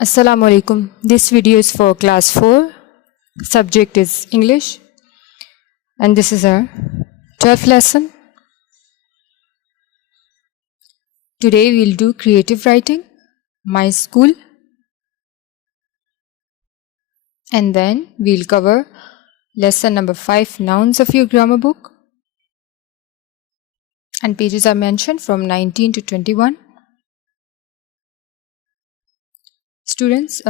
Assalamu alaikum. This video is for class 4. Subject is English. And this is our 12th lesson. Today we'll do creative writing, my school. And then we'll cover lesson number 5, nouns of your grammar book. And pages are mentioned from 19 to 21. Students,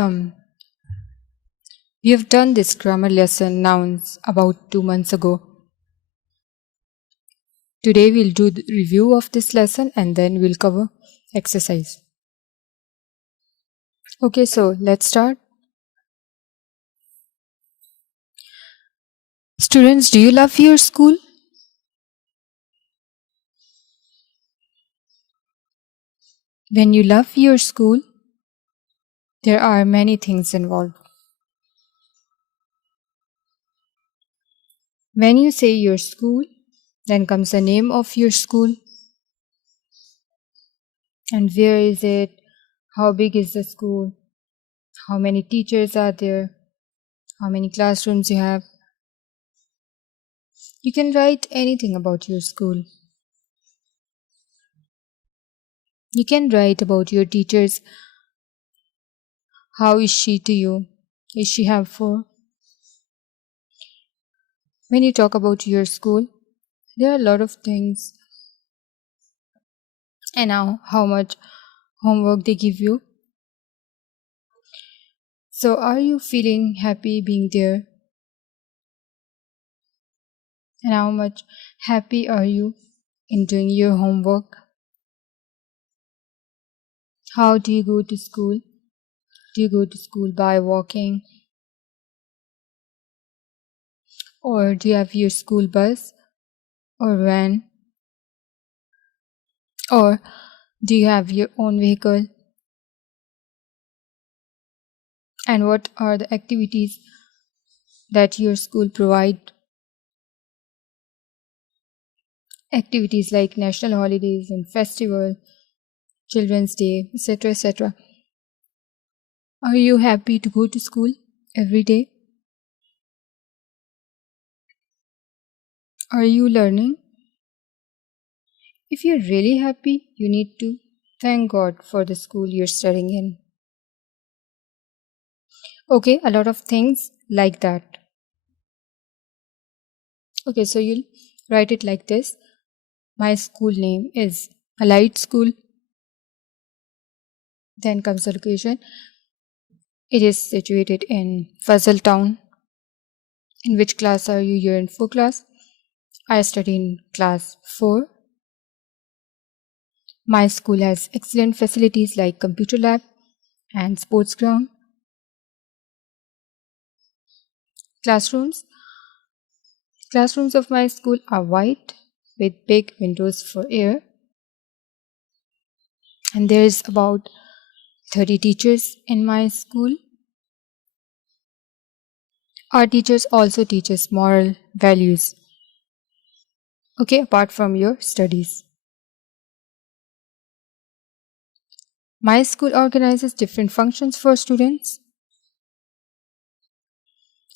we have done this grammar lesson nouns about 2 months ago. Today we'll do the review of this lesson and then we'll cover exercise. Okay, so let's start. Students, do you love your school? When you love your school, there are many things involved. When you say your school, then comes the name of your school. And where is it? How big is the school? How many teachers are there? How many classrooms you have? You can write anything about your school. You can write about your teachers. How is she to you? Is she helpful? When you talk about your school, there are a lot of things. And now, how much homework they give you. So, are you feeling happy being there? And how much happy are you in doing your homework? How do you go to school? Do you go to school by walking? Or do you have your school bus or van? Or do you have your own vehicle? And what are the activities that your school provide? Activities like national holidays and festival, Children's Day, etc., etc. Are you happy to go to school every day? Are you learning? If you're really happy, you need to thank God for the school you're studying in. Okay, a lot of things like that. Okay, so you'll write it like this. My school name is Allied School. Then comes the location. It is situated in Fazal Town. In which class are you? You're in 4 class. I study in class 4. My school has excellent facilities like computer lab and sports ground. Classrooms. Classrooms of my school are white with big windows for air. And there is about 30 teachers in my school. Our teachers also teach us moral values. Okay, apart from your studies. My school organizes different functions for students.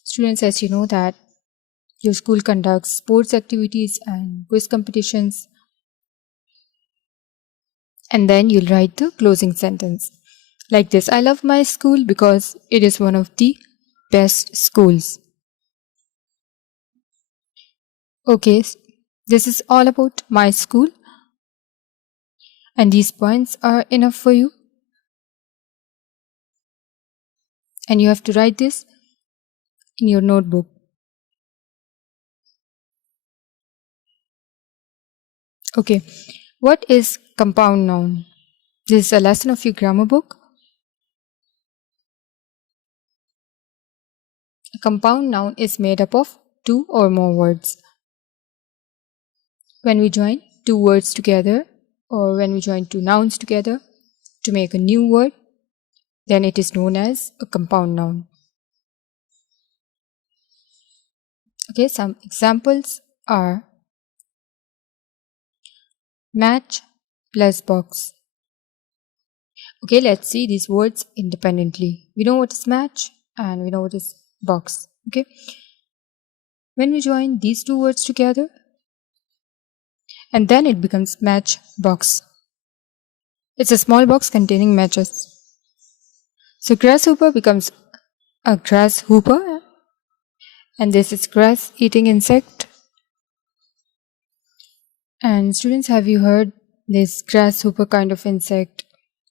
Students, as you know that your school conducts sports activities and quiz competitions. And then you'll write the closing sentence. Like this, I love my school because it is one of the best schools. Okay, this is all about my school. And these points are enough for you. And you have to write this in your notebook. Okay, what is compound noun? This is a lesson of your grammar book. A compound noun is made up of 2 or more words. When we join 2 words together or when we join 2 nouns together to make a new word, then it is known as a compound noun. Okay, some examples are match plus box. Okay, let's see these words independently. We know what is match and we know what is box. Okay. When we join these two words together, and then it becomes match box. It's a small box containing matches. So grasshopper becomes a grasshopper, and this is grass eating insect. And students, have you heard this grasshopper kind of insect?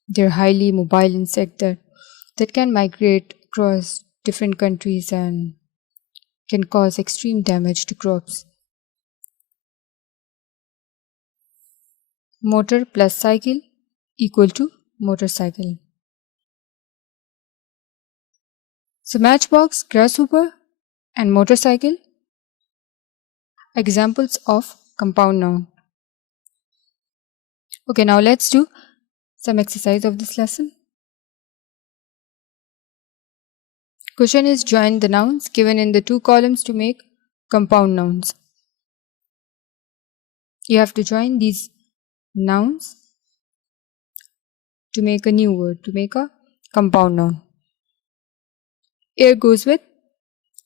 They're highly mobile insect that can migrate across different countries and can cause extreme damage to crops. Motor plus cycle equal to motorcycle. So matchbox, grasshopper and motorcycle, examples of compound noun. Okay, now let's do some exercise of this lesson. Question is, join the nouns given in the two columns to make compound nouns. You have to join these nouns to make a new word, to make a compound noun. Air goes with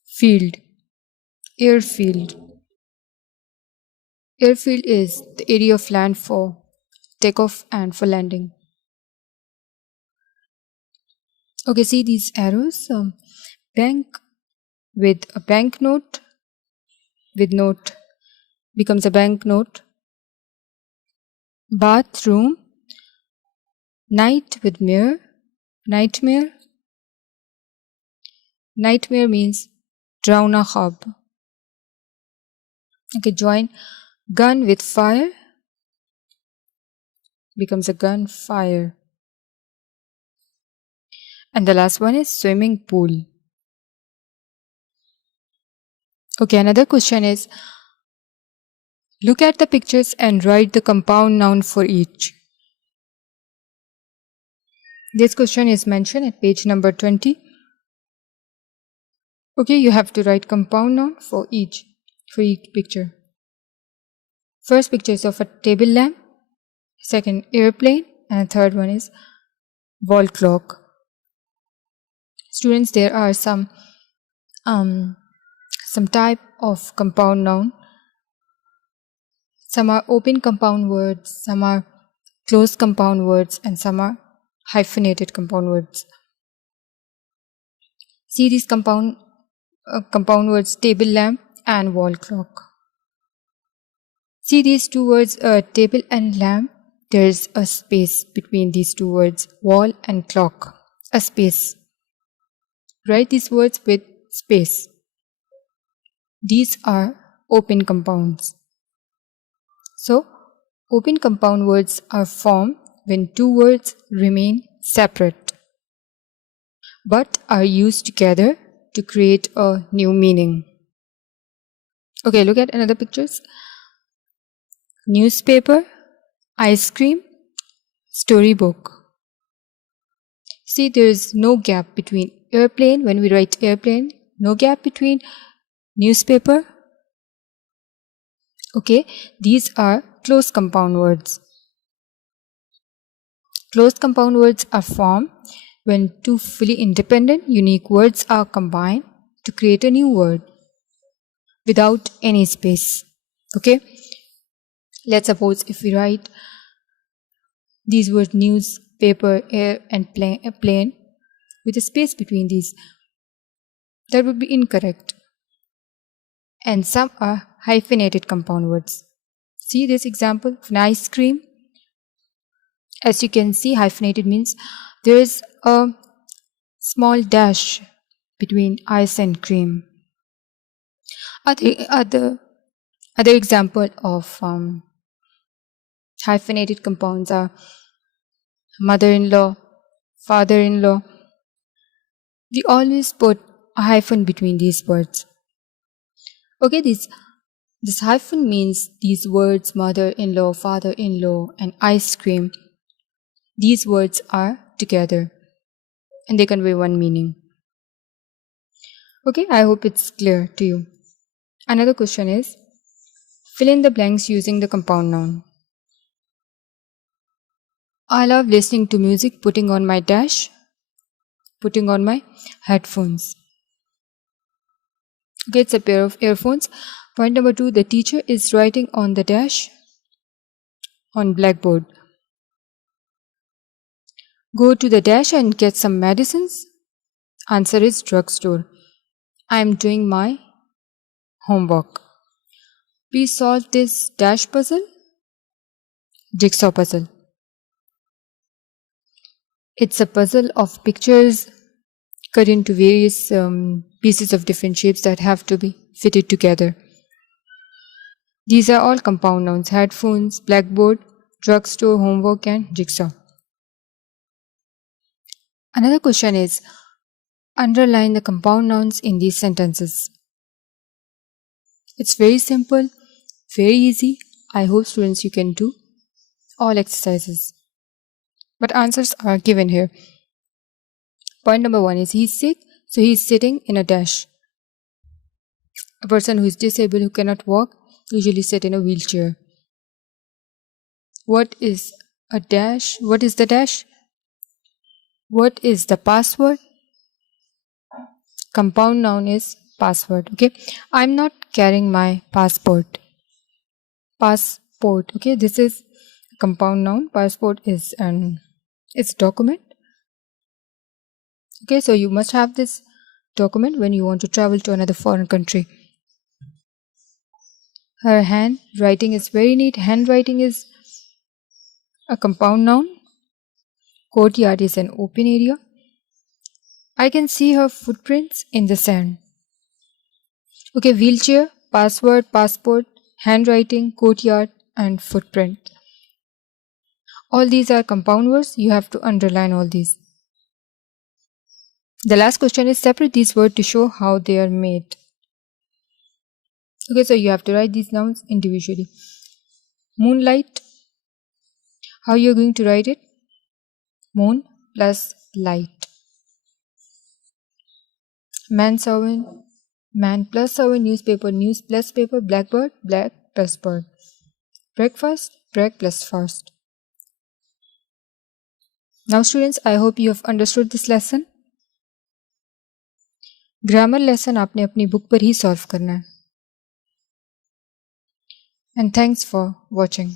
field. Airfield. Airfield is the area of land for takeoff and for landing. Okay, see these arrows? Bank with a banknote with note becomes a banknote. Bathroom. Night with mirror. Nightmare. Nightmare means drauna khab. Okay, join gun with fire becomes a gunfire. And the last one is swimming pool. Okay, another question is, look at the pictures and write the compound noun for each. This question is mentioned at page number 20. Okay, you have to write compound noun for each picture. First picture is of a table lamp, second airplane, and third one is wall clock. Students, there are some type of compound noun. Some are open compound words, some are closed compound words, and some are hyphenated compound words. See these compound words, table lamp and wall clock. See these two words, table and lamp. There is a space between these two words, wall and clock, a space. Write these words with space. These are open compounds. So, open compound words are formed when two words remain separate but are used together to create a new meaning. Okay, look at another pictures. Newspaper, ice cream, storybook. See, there is no gap between airplane. When we write airplane, no gap between newspaper. Okay, these are closed compound words. Closed compound words are formed when two fully independent, unique words are combined to create a new word without any space. Okay, let's suppose if we write these words newspaper, air and plane with a space between these, that would be incorrect. And some are hyphenated compound words. See this example of an ice cream. As you can see, hyphenated means there is a small dash between ice and cream. Other example of hyphenated compounds are mother-in-law, father-in-law. We always put a hyphen between these words. Okay, this hyphen means these words mother-in-law, father-in-law and ice cream. These words are together and they convey one meaning. Okay, I hope it's clear to you. Another question is, fill in the blanks using the compound noun. I love listening to music, putting on my headphones. Okay, it's a pair of earphones. Point number 2, the teacher is writing on the dash on blackboard. Go to the dash and get some medicines. Answer is drugstore. I am doing my homework. Please solve this dash puzzle. Jigsaw puzzle. It's a puzzle of pictures cut into various pieces of different shapes that have to be fitted together. These are all compound nouns: headphones, blackboard, drugstore, homework, and jigsaw. Another question is, underline the compound nouns in these sentences. It's very simple, very easy. I hope students you can do all exercises. But answers are given here. Point number 1 is he's sick, so he's sitting in a dash. A person who is disabled, who cannot walk, usually sit in a wheelchair. What is a dash? What is the dash? What is the password? Compound noun is password. Okay, I'm not carrying my passport. Passport. Okay, this is compound noun. Passport is it's document. Okay, so you must have this document when you want to travel to another foreign country. Her handwriting is very neat. Handwriting is a compound noun. Courtyard is an open area. I can see her footprints in the sand. Okay, wheelchair, password, passport, handwriting, courtyard, and footprint. All these are compound words. You have to underline all these. The last question is separate these words to show how they are made. Okay, so you have to write these nouns individually. Moonlight. How you are going to write it? Moon plus light. Manservant. Man plus servant. Newspaper. News plus paper. Blackbird. Black plus bird. Breakfast. Break plus fast. Now students, I hope you have understood this lesson. Grammar lesson आपने अपनी book पर ही solve करना है. And thanks for watching.